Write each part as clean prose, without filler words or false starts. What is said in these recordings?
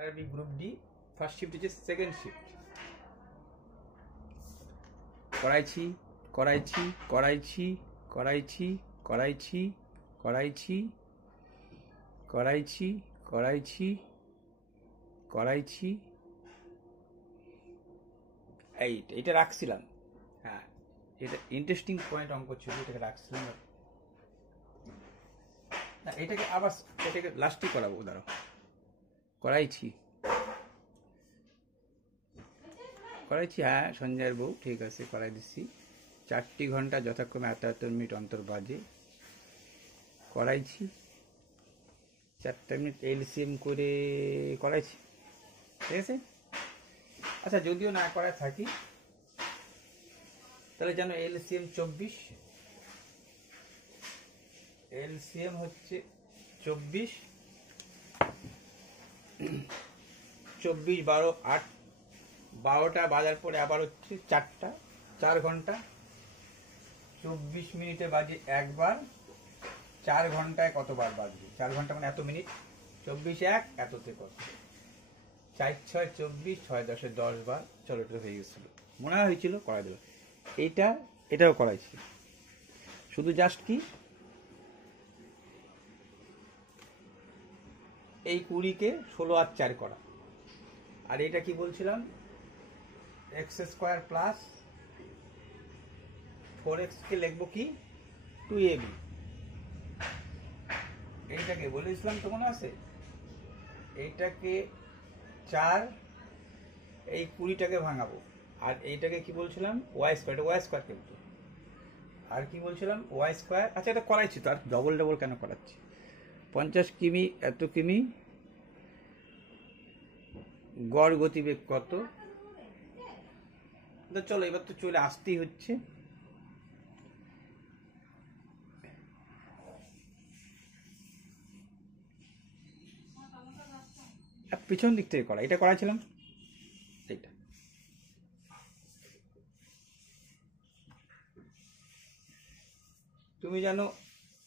আরবি group D first shift হচ্ছে second shift. করাইছি করাইছি করাইছি করাইছি করাইছি করাইছি করাইছি করাইছি করাইছি এইটা রাখছিলাম। হ্যাঁ, এটা ইন্টারেস্টিং পয়েন্ট অঙ্ক ছিল, এটাকে রাখছিলাম না, এটাকে আবার এটাকে লাস্টই করাবো। দাঁড়াও, করাইছি করাইছি হ্যাঁ, সঞ্জয়ের বউ, ঠিক আছে করাই দিচ্ছি। 4টি ঘন্টা যথাক্রমে এত মিনিট অন্তর বাজে। করাইছি 4টা মিনিট এলসিএম করে করাইছি, ঠিক আছে। আচ্ছা, যদিও না করায় থাকি তাহলে জানো এলসিএম 24, এলসিএম হচ্ছে 24, 24 12 8, 12টা বাজার পরে আবার হচ্ছে 4টা, 4 ঘন্টা 24 মিনিটে বাজে একবার। 4 ঘন্টায় কতবার বাজবে? 4 ঘন্টা মানে এত মিনিট, 24 1 এততে কত, 4 6 24, 6 10 10 বার। চলো, এটা হয়ে গেছিল, মনে হয়েছিল করাই দিল। এটাও করাইছি, শুধু জাস্ট কি এই 20কে 16 আর 4 করা। আর এটা কি বলছিলাম, এক্স স্কোয়ার প্লাস 4x কে লিখবো কি 2ab। এইটাকে বলেছিলাম তো, মনে আছে? এইটাকে 4, এই 20টাকে ভাঙাবো। আর এইটাকে কি বলছিলাম, ওয়াই স্কোয়ার, এটা ওয়াই স্কোয়ার কিন্তু। আর কি বলছিলাম, ওয়াই স্কোয়ার। আচ্ছা, এটা করাইছি তো, আর ডবল ডবল কেন করাচ্ছি? 50 কিমি এত কিমি, গড় গতিবেগ কত? তো চলো, এবার তো চলে আসতেই হচ্ছে। পিছন দিক থেকে করা, এটা করাছিলাম এইটা। তুমি জানো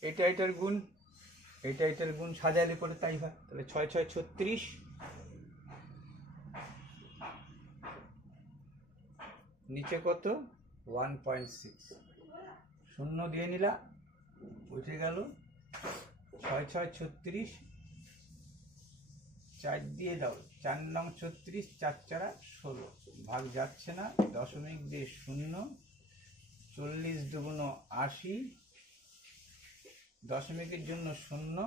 এটা এটার গুণ, এটা এটার গুণ সাজাইলে পরে তাই হয়। তাহলে 6 6 36, নিচে কত 1.6, শূন্য দিয়ে নিলা, উঠে গেল 6 6 36, 4 দিয়ে দাও, 4 নং 36, 4 4 16, ভাগ যাচ্ছে না, দশমিক দিয়ে শূন্য, 40 দুগুণ 80, দশমিকের জন্য শূন্য,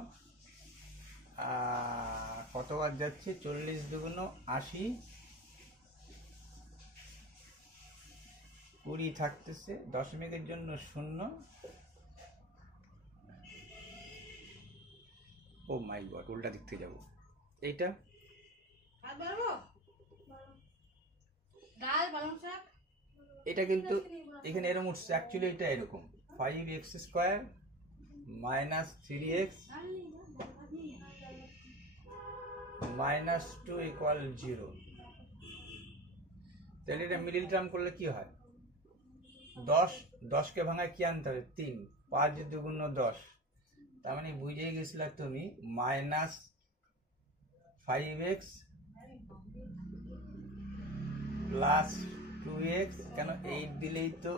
কতবার যাচ্ছে 40 দুগুণ 80, 20 থাকতেছে, দশমিকের জন্য শূন্য। ও মাই গড, উল্টা দিক থেকে যাবো। এইটা এটা কিন্তু এখানে এরকম উঠছে, অ্যাকচুয়ালি এটা এরকম 5x square minus 3x minus 2 equal 0। তাহলে এটা মিডিল টার্ম করলে কি হয়, 10কে ভাঙায় কি আনতে হবে 3, 5 দুগুণ 10, তার মানে বুঝে গেছিলা তুমি মাইনাস 5x প্লাস 2x, কেন 8 দিলেই তো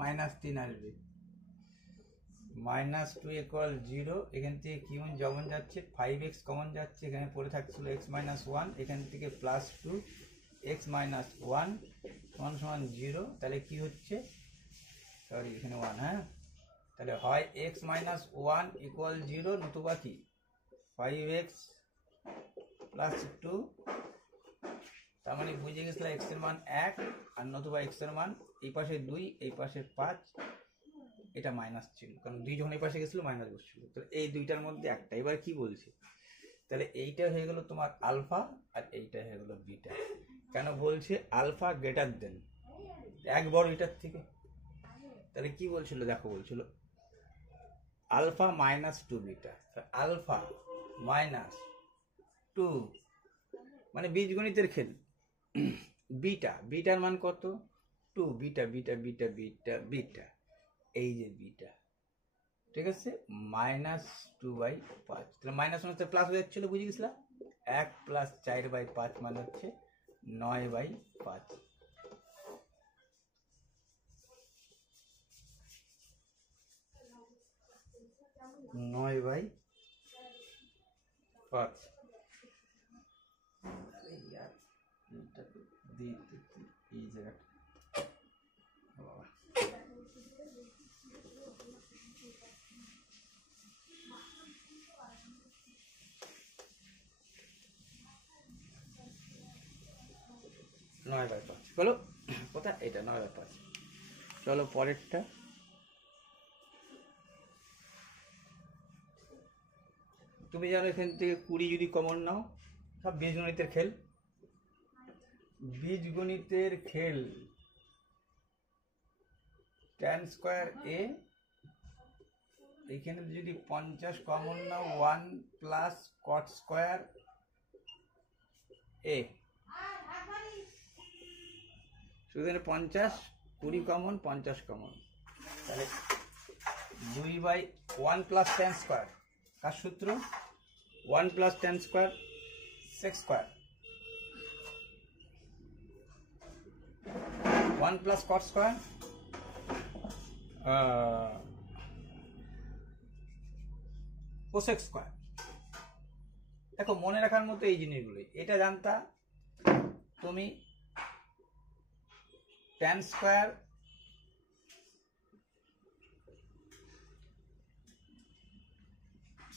মাইনাস 3 আসবে, মাইনাস 2 ইকুয়াল 0। এখান থেকে কি যেমন যাচ্ছে 5x কমন যাচ্ছে, এখানে পড়ে থাকছিল x মাইনাস 1, এখান থেকে প্লাস 2 x মাইনাস 1 সমান সমান 0। তাহলে কি হচ্ছে, সরি এখানে 1, হ্যাঁ, তাহলে হয় x মাইনাস 1 ইকুয়াল 0, নতুবা কি 5x প্লাস 2। তার মানে বুঝে গেছিল x এর মান 1, আর নতুবা x এর মান এই পাশে 2 এই পাশে 5, এটা মাইনাস ছিল, কারণ 2 যখন এই পাশে গেছিল মাইনাস বসছিল। তাহলে এই দুইটার মধ্যে একটা। এবার কি বলছে, তাহলে এইটা হয়ে গেল তোমার আলফা, আর এইটা হয়ে গেল বিটা। কেন বলছে আলফা গ্রেটার দেন 1 বড় এটার থেকে। তাহলে কি বলছিল, দেখো বলছিল alpha minus 2 beta, alpha minus 2 মানে বীজগণিতের খেল। বিটার মান কত 2, beta beta beta beta beta, এই যে বিটা, ঠিক আছে, -2/5। তাহলে মাইনাস প্লাস হয়ে যাচ্ছিল, বুঝে গেছিলাম। 1 + 4/5 মানে হচ্ছে 9/5। নয় বাই পাঁচ। এই জায়গাটা বাবা, নয় বাই পাঁচ বলো কোথায়, এটা 9/5। চলো পরেরটা। তুমি জানো এখান থেকে 20 যদি কমন নাও, সব বীজগণিতের খেল, বীজগণিতের খেল। tan স্কয়ার a, এখানে যদি 50 common now 1 + cot square a, শুধু 50, 20 কমন, 50 কমন, তাহলে 2/1 + tan স্কয়ার, কার সূত্র? 1 + tan square sec square, 1 + cot square cosec square. দেখো মনে রাখার মতো এই জিনিসগুলোই। এটা জানতা তুমি tan square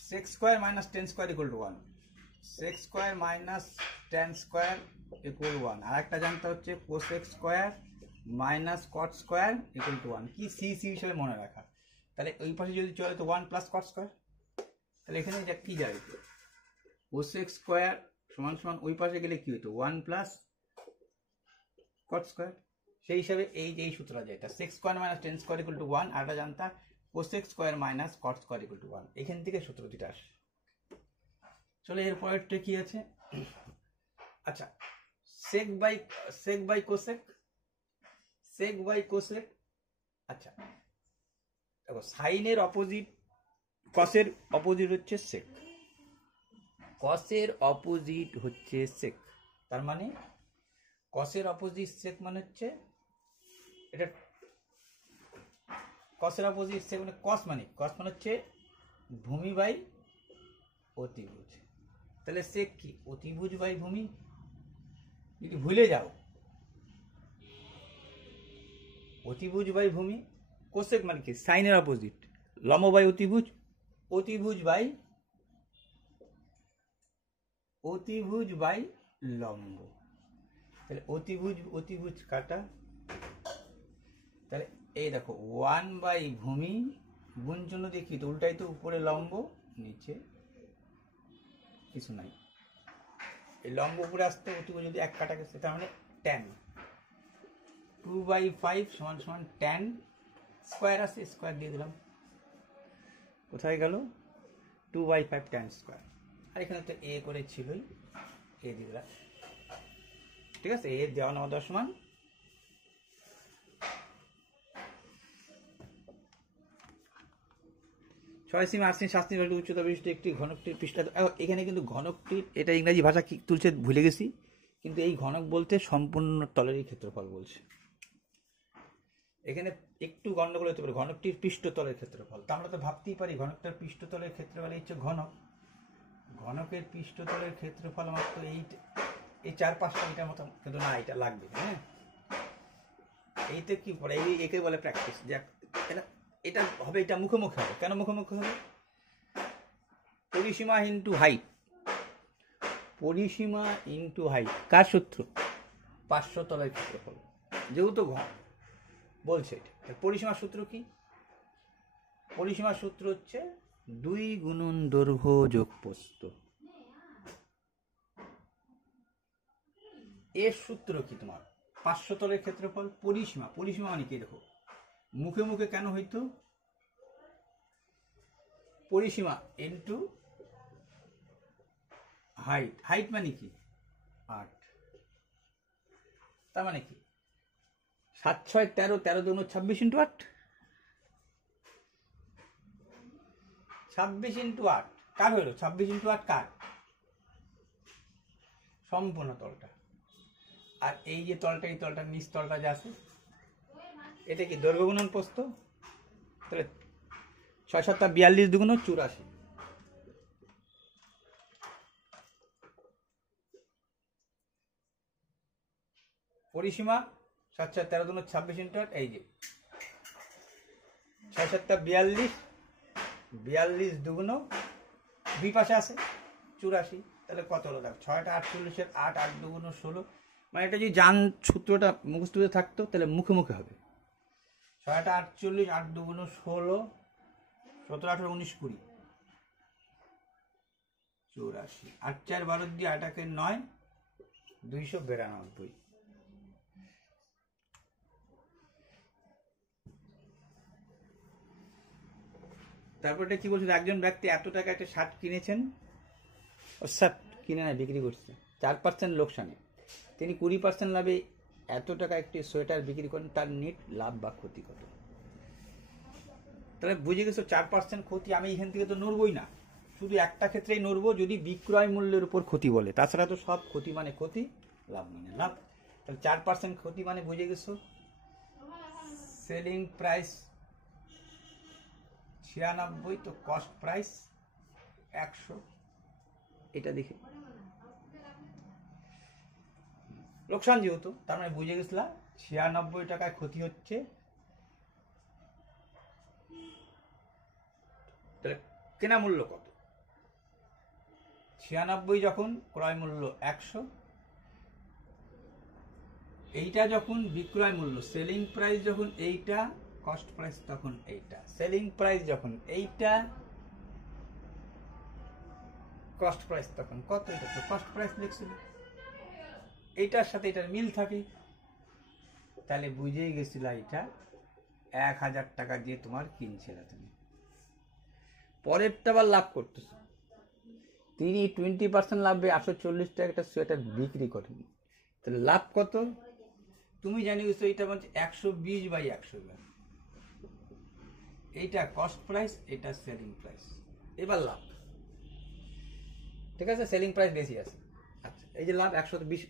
sec square - tan square = 1, sec square - tan square = 1। আর একটা জানতে হচ্ছে cosec স্কয়ার - cot স্কয়ার = 1। কি সি হিসেবে মনে রাখা। তাহলে ওই পাশে যদি চলে তো 1 + cot স্কয়ার, তাহলে এখানে এটা কি যাবে, cosec স্কয়ার = ওই পাশে গেলে কি হতো 1 + cot স্কয়ার। সেই হিসাবে এই সূত্রটা যেটা sec স্কয়ার - tan স্কয়ার = 1, আর এটা জানতা cosec স্কয়ার - cot স্কয়ার = 1। এখান থেকে সূত্র দুটো আসে। চলো এর পরেরটা কি আছে। আচ্ছা, sec by cosec, sec by cosec। আচ্ছা দেখো সাইনের অপোজিট, কসের অপোজিট হচ্ছে sec, কসের অপোজিট হচ্ছে sec। তার মানে কসের অপোজিট sec মানে হচ্ছে এটা, কসের অপোজিট sec মানে কস মানে হচ্ছে ভূমি বাই অতিভুজ। তাহলে sec কি, অতিভুজ বাই ভূমি। যদি ভুলে যাও অতিভুজ বাই ভূমি, কোসেক মানে কি সাইনের অপোজিট, লম্ব বাই অতিভুজ, অতিভুজ বাই লম্ব। তাহলে অতিভুজ কাটা। তাহলে এই দেখো 1 বাই ভূমি গুণ জন্য দেখি তো উল্টাই তো, উপরে লম্ব নিচে কিছু নাই, এই লম্ব উপরে আসতে অতিভুজ যদি এক কাটা গেছে, তার মানে tan 2/5 = tan স্কয়ার আছে, স্কয়ার দিয়ে দিলাম, কোথায় গেল 2/5 tan স্কয়ার। আর এখানে তো a করে ছিলই, a দিয়ে দিলাম। ঠিক আছে, a দেওয়া নেওয়া দেওয়া সমান 6 সেমি 8 সেমি 7 সেমি উচ্চতা বিশিষ্ট একটি ঘনকটির পৃষ্ঠ। এখানে কিন্তু ঘনকটির, এটা ইংরাজি ভাষা কি তুলছে ভুলে গেছি, কিন্তু এই ঘনক বলতে সম্পূর্ণ তলেরই ক্ষেত্রফল বলছে। এখানে একটু গন্ডগোল হতে পারে, ঘনকটির পৃষ্ঠতলের ক্ষেত্রফল। তা আমরা তো ভাবতেই পারি ঘনকটার পৃষ্ঠতলের ক্ষেত্রফল হচ্ছে ঘনক, ঘনকের পৃষ্ঠতলের ক্ষেত্রফল মাত্র এই 4-5টা মিটার মতো, কিন্তু না এটা লাগবে। হ্যাঁ, এইটা কি পড়ে, একে বলে প্র্যাকটিস। এটা হবে, এটা মুখোমুখি হবে। কেন মুখোমুখি হবে? পরিসীমা ইন্টু হাইট, পরিসীমা ইন্টু হাইট কার সূত্র? 500 তলের ক্ষেত্রফল, যেহেতু ঘন বলছে এটা। পরিসীমার সূত্র কি? পরিসীমার সূত্র হচ্ছে 2 গুণন দৈর্ঘ্য যোগ প্রস্থ। এর সূত্র কি তোমার 500 তলের ক্ষেত্রফল। পরিসীমা, পরিসীমা মানে কি দেখো, মুখে মুখে কেন হইতো, পরিসীমা ইন্টু হাইট, হাইট মানে কি 8, তার মানে কি 7 6 13, 13 2 26 × 8, 26 × 8 কার হইল? 26 × 8 কার? সম্পূর্ণ তলটা। আর এই যে তলটা, এই তলটার নিচ তলটা যে আছে, এটা কি দৈর্ঘ্য গুণন প্রস্থ, তাহলে 6 7 42 দুগুণ 84। পরিসীমা 7 7 13 দুগুণ 26 ইন্টু 8, এই যে 6 7 42, 42 দুগুণ দুই পাশে আছে 84, তাহলে কত হলো দেখ, 6টা 48 8 8 দুগুণ 16, মানে এটা যদি জান সূত্রটা মুখস্থ থাকতো তাহলে মুখে মুখে হবে। 6টা 48 8 দুগুণ 16, 17 18 19 20 84, 8 4 12 দিয়ে 8 8 9, 292। তারপরে কি বলছিল, একজন ব্যক্তি এত টাকা একটা শার্ট কিনেছেন, শার্ট কিনে না বিক্রি করছে 4% লোকসানে, তিনি 20% লাভে এত টাকা একটি সোয়েটার বিক্রি করেন, তার নেট লাভ বা ক্ষতি কত? তাহলে বুঝে গেছো 4% ক্ষতি। আমি এখান থেকে তো নড়বই না, শুধু একটা ক্ষেত্রেই নড়বো যদি বিক্রয় মূল্যের উপর ক্ষতি বলে, তাছাড়া তো সব ক্ষতি মানে ক্ষতি, লাভ মানে লাভ। তাহলে 4% ক্ষতি মানে বুঝে গেছো সেলিং প্রাইস 96, তো কস্ট প্রাইস 100, এটা দেখে লোকসান যেহেতু, তার মানে বুঝে গেছিলাম 96 টাকায় ক্ষতি হচ্ছে। তাহলে কেনা মূল্য কত? 96 যখন ক্রয় মূল্য 100, এইটা যখন বিক্রয় মূল্য সেলিং প্রাইস যখন এইটা, কস্ট প্রাইস তখন এইটা, সেলিং প্রাইস যখন এইটা, কস্ট প্রাইস তখন কত, এটা তো কস্ট প্রাইস লিখছিল, এইটার সাথে এটার মিল থাকে, তাহলে বুঝেই গেছিল এটা 1000 টাকা দিয়ে তোমার কিনছিল তুমি। পরেরটা আবার লাভ করতেছ, তিনি 20% লাভে 840 টাকা একটা সোয়েটার বিক্রি করেন, তাহলে লাভ কত? তুমি জানি গেছো এটা বলছে 120/100, এইটা কস্ট প্রাইস, এটা সেলিং প্রাইস, এবার লাভ, ঠিক আছে, সেলিং প্রাইস বেশি আছে। আচ্ছা, এই যে লাভ 120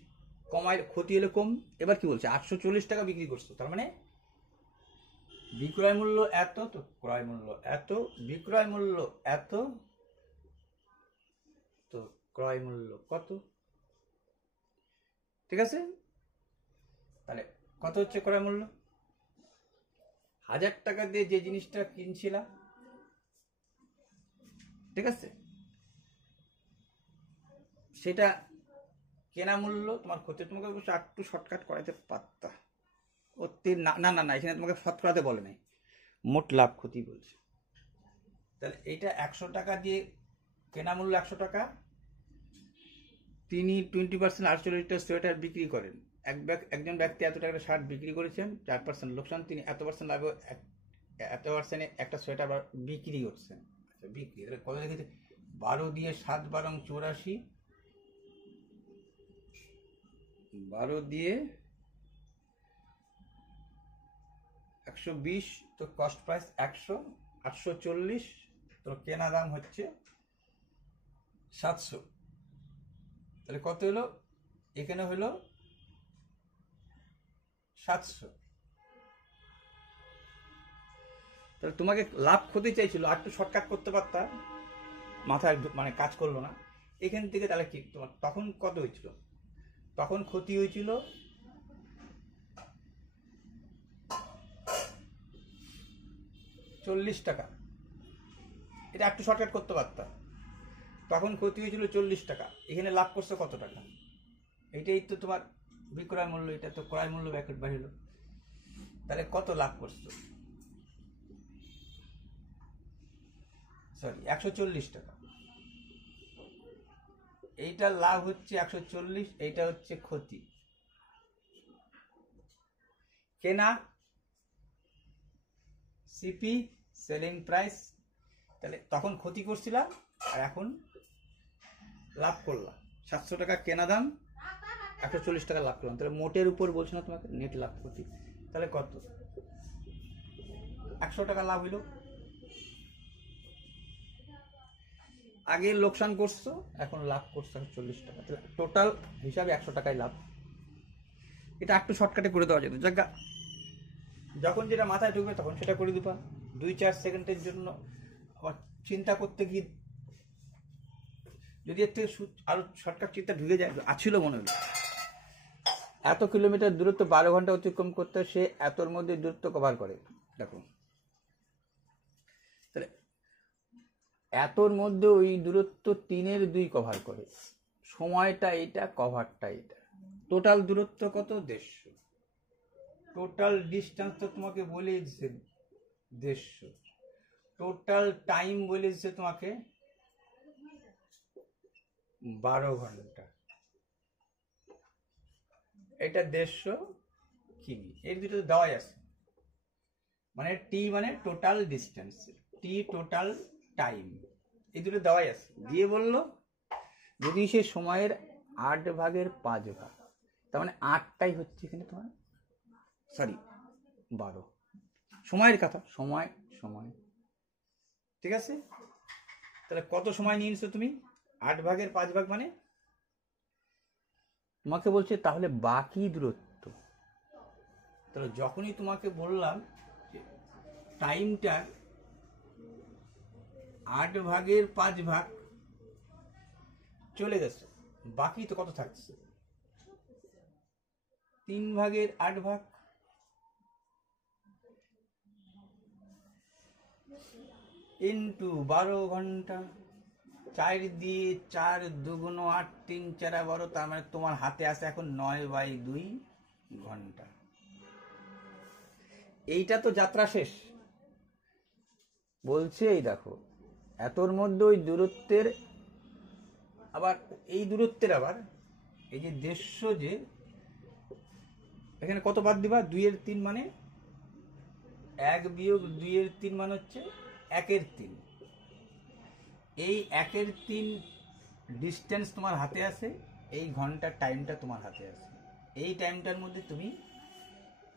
কমায়, ক্ষতি হলে কম। এবার কি বলছে, 840 টাকা বিক্রি করছো, তার মানে বিক্রয় মূল্য এত, তো ক্রয় মূল্য এত, বিক্রয় মূল্য এত, তো ক্রয় মূল্য কত, ঠিক আছে। তাহলে কত হচ্ছে ক্রয় মূল্য? 1000 টাকা দিয়ে যে জিনিসটা কিনছিলাম, ঠিক আছে, সেটা কেনা মূল্য তোমার ক্ষতি, তোমাকে একটু শর্টকাট করাইতে পারতা, না না না, এখানে তোমাকে শর্ট করাতে বলে নাই, মোট লাভ ক্ষতি বলছে। তাহলে এইটা 100 টাকা দিয়ে কেনা মূল্য 100 টাকা, তিনি 20% 48 সোয়েটার বিক্রি করেন, একজন ব্যক্তি এত টাকার শার্ট বিক্রি করেছেন, 4% লোকসান, তিনি এত পার্সেন্ট লাভে এত পার্সেন্টে একটা সোয়েটার বিক্রি করছেন। আচ্ছা, বিক্রি কত লিখেছে, 12 দিয়ে 7 12 84, 12 দিয়ে 120, তো কস্ট প্রাইস 100, 840, তো কেনা দাম হচ্ছে 700, তাহলে কত হলো, এখানে হলো 700। তাহলে তোমাকে লাভ ক্ষতি চাইছিল, আর একটু শর্টকাট করতে পারতা, মাথায় মানে কাজ করলো না এখান থেকে। তাহলে কি তোমার তখন কত হয়েছিল, তখন ক্ষতি হয়েছিল 40 টাকা, এটা একটু শর্টকাট করতে পারতাম, তখন ক্ষতি হয়েছিল 40 টাকা, এখানে লাভ করছে কত টাকা, এইটাই তো তোমার বিক্রয় মূল্য, এটা তো ক্রয় মূল্য ব্যাকেট বাড়িল, তাহলে কত লাভ করছো, সরি 140 টাকা, এইটা লাভ হচ্ছে 140, এইটা হচ্ছে ক্ষতি। কেনা সিপি সেলিং প্রাইস, তাহলে তখন ক্ষতি করছিলাম আর এখন লাভ করলাম, 700 টাকা কেনা দাম, 140 টাকা লাভ করলাম, তাহলে মোটের উপর বলছে না তোমাকে, নেট লাভ ক্ষতি, তাহলে কত, 100 টাকা লাভ হইল। আগে লোকসান করছো, এখন লাভ করছো 40 টাকা, টোটাল হিসাবে 100 টাকায় লাভ। এটা একটু শর্টকাটে করে দেওয়া যেত, জায়গা যখন যেটা মাথায় ঢুকবে তখন সেটা করে দিবা। 2-4 সেকেন্ডের জন্য আবার চিন্তা করতে গিয়ে যদি এর থেকে আরো শর্টকাট চিন্তা ঢুকে যায়, আছিল মনে হলো এত কিলোমিটার দূরত্ব 12 ঘন্টা অতিক্রম করতে, সে এতর মধ্যে দূরত্ব কভার করে। দেখো তাহলে এতর মধ্যে ওই দূরত্ব 3-এর 2 কভার করে, সময়টা এইটা, কভারটা এইটা, টোটাল দূরত্ব কত? 150। টোটাল ডিস্টেন্স তো তোমাকে বলে দিচ্ছে 150, টোটাল টাইম বলে দিচ্ছে তোমাকে 12 ঘন্টা। এটা 150 কিমি, এর দুটো দেওয়াই আছে, মানে টি মানে টোটাল ডিস্টেন্স, টি টোটাল টাইম, এই দুটো দেওয়াই আছে। দিয়ে বললো যদি সে সময়ের 8 ভাগের 5 ভাগ, তার মানে 8টাই হচ্ছে এখানে তোমার, সরি 12 সময়ের কথা, সময় সময়, ঠিক আছে? তাহলে কত সময় নিয়ে নিছো তুমি? 8 ভাগের 5 ভাগ, মানে তোমাকে বলছে তাহলে বাকি দূরত্ব। তাহলে যখনই তোমাকে বললাম টাইমটার 8 ভাগের 5 ভাগ চলে গেছে, বাকি তো কত থাকছে? 3 ভাগের 8 ভাগ, ইন্টু 12 ঘন্টা, 4 দিয়ে 4 দুগুণ 8, 3 4 12, তার মানে তোমার হাতে আছে এখন 9/2 ঘন্টা। এইটা তো যাত্রা শেষ। বলছে এই দেখো এতর মধ্যে ওই দূরত্বের আবার এই দূরত্বের আবার এই যে 150, যে এখানে কত বাদ দিবা? 2-এর 3, মানে 1 বিয়োগ 2-এর 3 মানে হচ্ছে 1-এর 3। এই 1-এর 3 ডিস্টেন্স তোমার হাতে আছে, এই ঘন্টার টাইমটা তোমার হাতে আছে। এই টাইমটার মধ্যে তুমি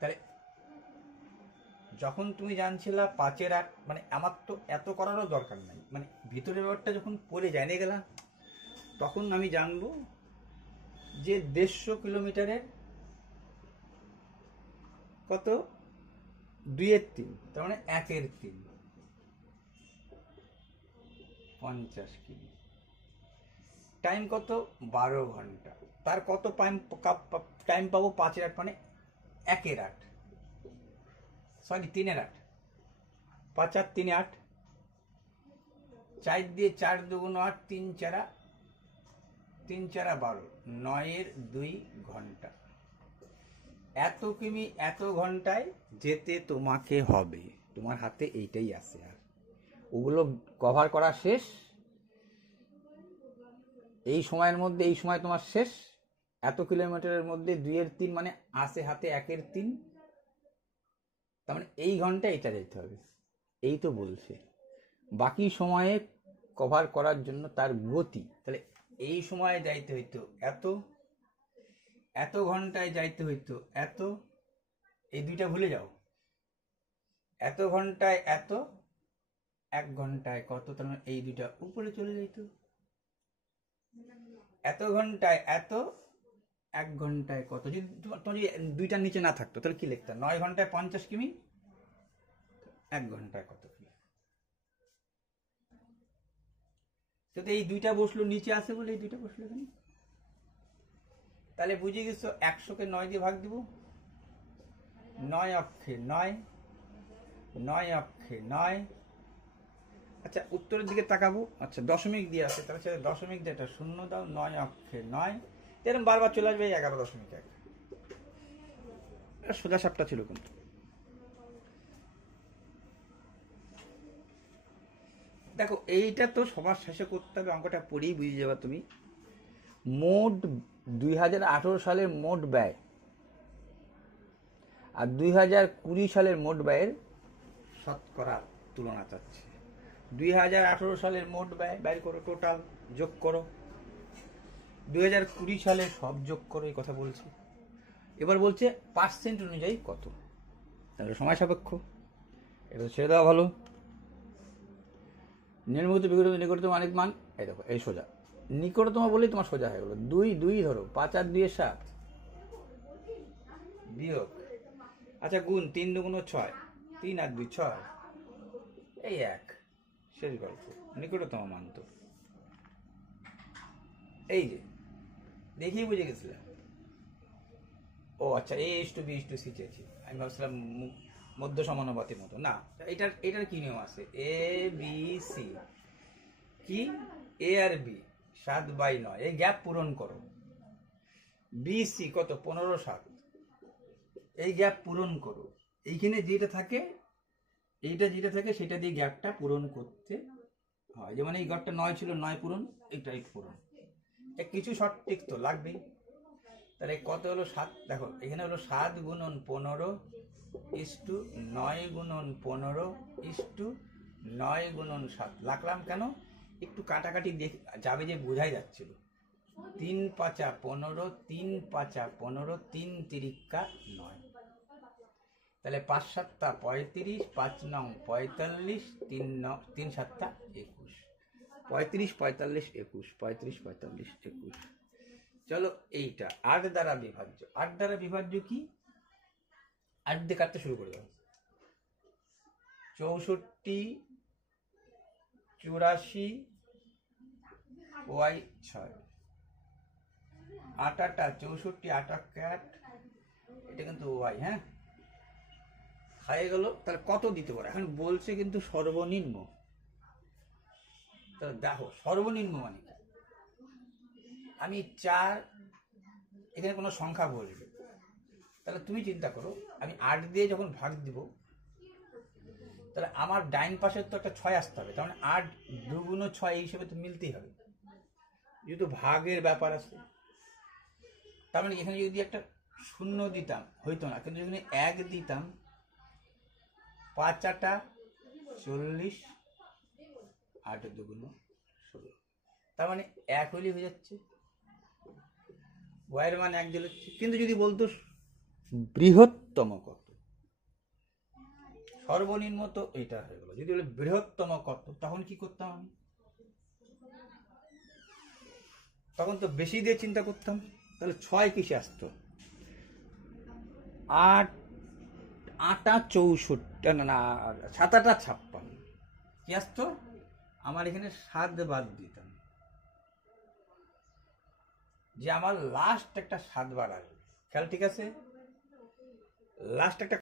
তাহলে যখন তুমি জানছিলা 5-এর 8, মানে আমার তো এত করারও দরকার নাই, মানে ভিতরের ব্যাপারটা যখন পড়ে জানে গেলাম, তখন আমি জানবো যে 150 কিলোমিটারের কত? 2-এর 3, তার মানে 1-এর 3, 50 কিমি। টাইম কত? 12 ঘন্টা। তার কত টাইম পাবো? 5-এর 8, মানে 1-এর 8, সরি 3-এর 8, 5 আর 3 8, 4 দিয়ে 4 দুগুণ 8, 3 4 12, 9-এর 2 ঘন্টা। এত কিমি এত ঘন্টায় যেতে তোমাকে হবে, তোমার হাতে এইটাই আছে, আর ওগুলো কভার করা শেষ। এই সময়ের মধ্যে এই সময় তোমার শেষ। এত কিলোমিটারের মধ্যে 2-এর 3, মানে আছে হাতে 1-এর 3, তার মানে এই ঘন্টা এটা যেতে হবে। এই তো বলছে বাকি সময়ে কভার করার জন্য তার গতি, তাহলে এই সময়ে যাইতে হইতো এত, এত ঘন্টায় যাইতে হইতো এত, এই দুইটা ভুলে যাও, এত ঘন্টায় এত, 1 ঘন্টায় কত, তার মানে এই দুইটা উপরে চলে যাইত। এত ঘন্টায় এত, 1 ঘন্টায় কত, যদি তোমার যদি দুইটার নিচে না থাকতো তাহলে কি লিখতাম? 9 ঘন্টায় 50 কিমি, 1 ঘন্টায় কত কিমি। তো এই দুইটা বসলো নিচে আছে বলে এই দুইটা বসলো এখানে। তাহলে বুঝে গেছো 100-কে 9 দিয়ে ভাগ দিব, 9 অক্ষে 9, 9 অক্ষে 9। আচ্ছা উত্তরের দিকে তাকাবো, আচ্ছা দশমিক দিয়ে আছে, তাহলে সেটা দশমিক দিয়ে একটা 0 দাও, 9 অক্ষে 9, এরকম বারবার চলে আসবে 11.1। সোজা সাপটা ছিল কিন্তু। দেখো এইটা তো সবার শেষে করতে হবে, অঙ্কটা পড়েই বুঝে যাবে তুমি। মোট 2018 সালের মোট ব্যয় আর 2020 সালের মোট ব্যয়ের শতকরা তুলনা চাচ্ছে। 2018 সালের মোট ব্যয় বের করো, টোটাল যোগ করো, 2020 সালে সব যোগ করো, এই কথা বলছে। এবার বলছে পার্সেন্ট অনুযায়ী কত, তাহলে সময় সাপেক্ষ, এটা ছেড়ে দেওয়া ভালো। নিম্নলিখিত বিঘটিত নিকটতম আণবিক মান এই দেখো এই সোজা নিকটতম বলেই তোমার সোজা হয়ে গেলো। 2 2 ধরো, 5 আর 2 7 বিয়োগ, আচ্ছা গুণ, 3 2 6, 3 আর 2 6, এই 1, শেষ গল্প। নিকটতম মান তো এই যে দেখিয়ে বুঝে গেছিলাম। ও আচ্ছা, A is to B is to C চেয়েছি, আমি ভাবছিলাম মধ্য সমানুপাতের মতো। না, এটার কি নিয়ম আছে? এ বি সি কি, এ আর বি 7/9, এই গ্যাপ পূরণ করো। বি সি কত, 15 7, এই গ্যাপ পূরণ করো। এইখানে যেটা থাকে, এইটা যেটা থাকে সেটা দিয়ে গ্যাপটা পূরণ করতে হয়। যেমন এই ঘরটা 9 ছিল, 9 পূরণ, এইটা 8 পূরণ। কিছু শর্ট ট্রিক্স তো লাগবেই। তাহলে কত হলো 7, দেখো এখানে হলো 7 গুণন 15 ইস টু 9 গুণন 15 ইস টু 9 গুণন 7 লাগলাম কেন, একটু কাটাকাটি যাবে যে বোঝাই যাচ্ছিল। 3 5 15, 3 5 15, 3 তিরিকা 9, তাহলে 5 7 35, 5 9 45, 3 7 21, 35 45 21, 35 45 21। চলো এইটা 8 দ্বারা বিভাজ্য। 8 দ্বারা বিভাজ্য কি, 8 দিয়ে কাটতে শুরু করে দাও। 64 84 y 6, 8 8 64, 8 8 ক্যাট, এটা কিন্তু y, হ্যাঁ হয়ে গেল। তাহলে কত দিতে পারে এখন বলছে কিন্তু সর্বনিম্ন। তাহলে দেখো সর্বনিম্ন মানে আমি 4, এখানে কোনো সংখ্যা বলবে, তাহলে তুমি চিন্তা করো আমি 8 দিয়ে যখন ভাগ দিব, তাহলে আমার ডাইন পাশের তো একটা 6 আসতে হবে, তার মানে 8 2 6 এই হিসেবে তো মিলতেই হবে, যেহেতু ভাগের ব্যাপার আছে। তার মানে এখানে যদি একটা 0 দিতাম হইতো না, কিন্তু যদি 1 দিতাম, 5 8 40, 8 2 16, তার মানে 1 হলেই হয়ে যাচ্ছে, ওয়াইয়ের মান 1 দিলে। কিন্তু যদি বলতো বৃহত্তম কত, সর্বনিম্ন তো এটা হয়ে গেল, যদি বলে বৃহত্তম কত, তখন কি করতাম আমি? তখন তো বেশি দিয়ে চিন্তা করতাম। তাহলে 6 কিসে আসতো, 8 8 64, না 7 8 56 কি আসতো, আমার এখানে 7 বাদ দিতাম, যে আমার লাস্ট একটা 7 বার আসবে। খেয়াল ঠিক আছে, লাস্ট একটা